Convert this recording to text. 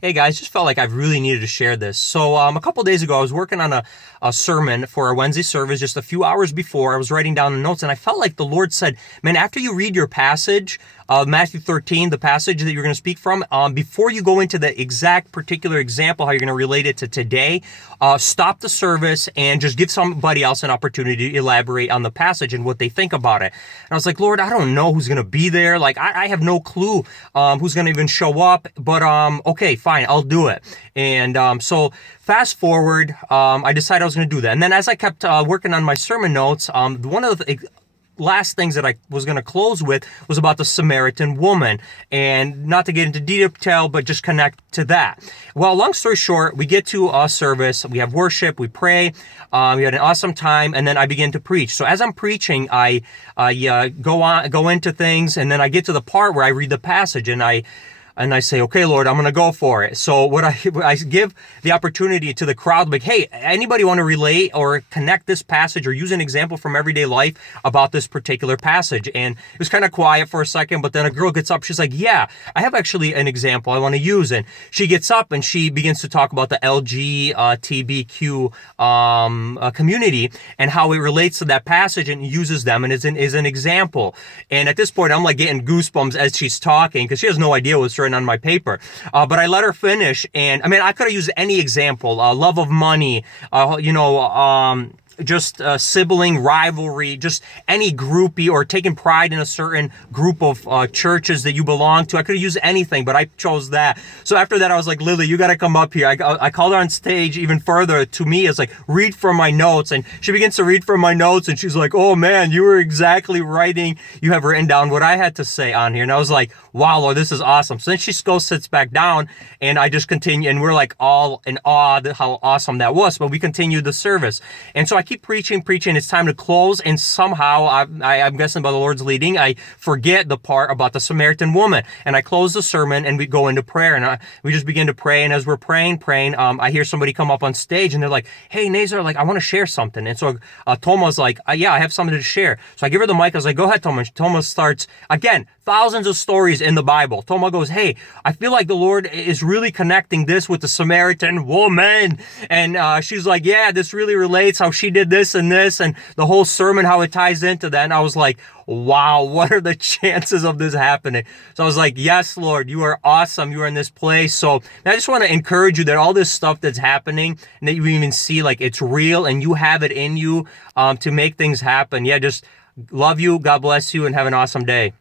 Hey guys, just felt like I really needed to share this. So a couple days ago, I was working on a sermon for a Wednesday service. Just a few hours before, I was writing down the notes, and I felt like the Lord said, "Man, after you read your passage, Matthew 13, the passage that you're going to speak from, before you go into the exact particular example, how you're going to relate it to today, stop the service and just give somebody else an opportunity to elaborate on the passage and what they think about it." And I was like, Lord, I don't know who's going to be there. Like, I have no clue who's going to even show up. But okay, fine, I'll do it. And so fast forward, I decided I was going to do that. And then as I kept working on my sermon notes, one of the last things that I was going to close with was about the Samaritan woman, and not to get into detail, but just connect to that. Well, long story short, we get to a service, we have worship, we pray, we had an awesome time, and then I begin to preach. So as I'm preaching, I go into things, and then I get to the part where I read the passage, and I say, okay, Lord, I'm going to go for it. So I give the opportunity to the crowd, like, hey, anybody want to relate or connect this passage or use an example from everyday life about this particular passage? And it was kind of quiet for a second, but then a girl gets up. She's like, yeah, I have actually an example I want to use. And she gets up and she begins to talk about the LGBTQ community and how it relates to that passage and uses them and is an example. And at this point, I'm like getting goosebumps as she's talking because she has no idea what's written on my paper. But I let her finish, and I mean, I could have used any example, love of money, just sibling rivalry, just any groupie, or taking pride in a certain group of churches that you belong to. I could have used anything, but I chose that. So after that, I was like, Lily, you got to come up here. I called her on stage even further to me. It's like, read from my notes. And she begins to read from my notes, and she's like, oh man, you were exactly writing. You have written down what I had to say on here. And I was like, wow, Lord, this is awesome. So then she goes, sits back down, and I just continue, and we're like all in awe at how awesome that was. But we continued the service. And so I keep preaching. It's time to close. And somehow, I'm guessing by the Lord's leading, I forget the part about the Samaritan woman. And I close the sermon and we go into prayer. And we just begin to pray. And as we're praying, I hear somebody come up on stage and they're like, hey, Nazar, like, I want to share something. And so Toma's like, yeah, I have something to share. So I give her the mic. I was like, go ahead, Toma. Toma starts, again, thousands of stories in the Bible. Toma goes, hey, I feel like the Lord is really connecting this with the Samaritan woman. And she's like, yeah, this really relates, how she did this and the whole sermon, how it ties into that. And I was like, wow, what are the chances of this happening? So I was like, yes, Lord, you are awesome. You are in this place. So I just want to encourage you that all this stuff that's happening and that you even see, like, it's real and you have it in you to make things happen. Yeah, just love you. God bless you and have an awesome day.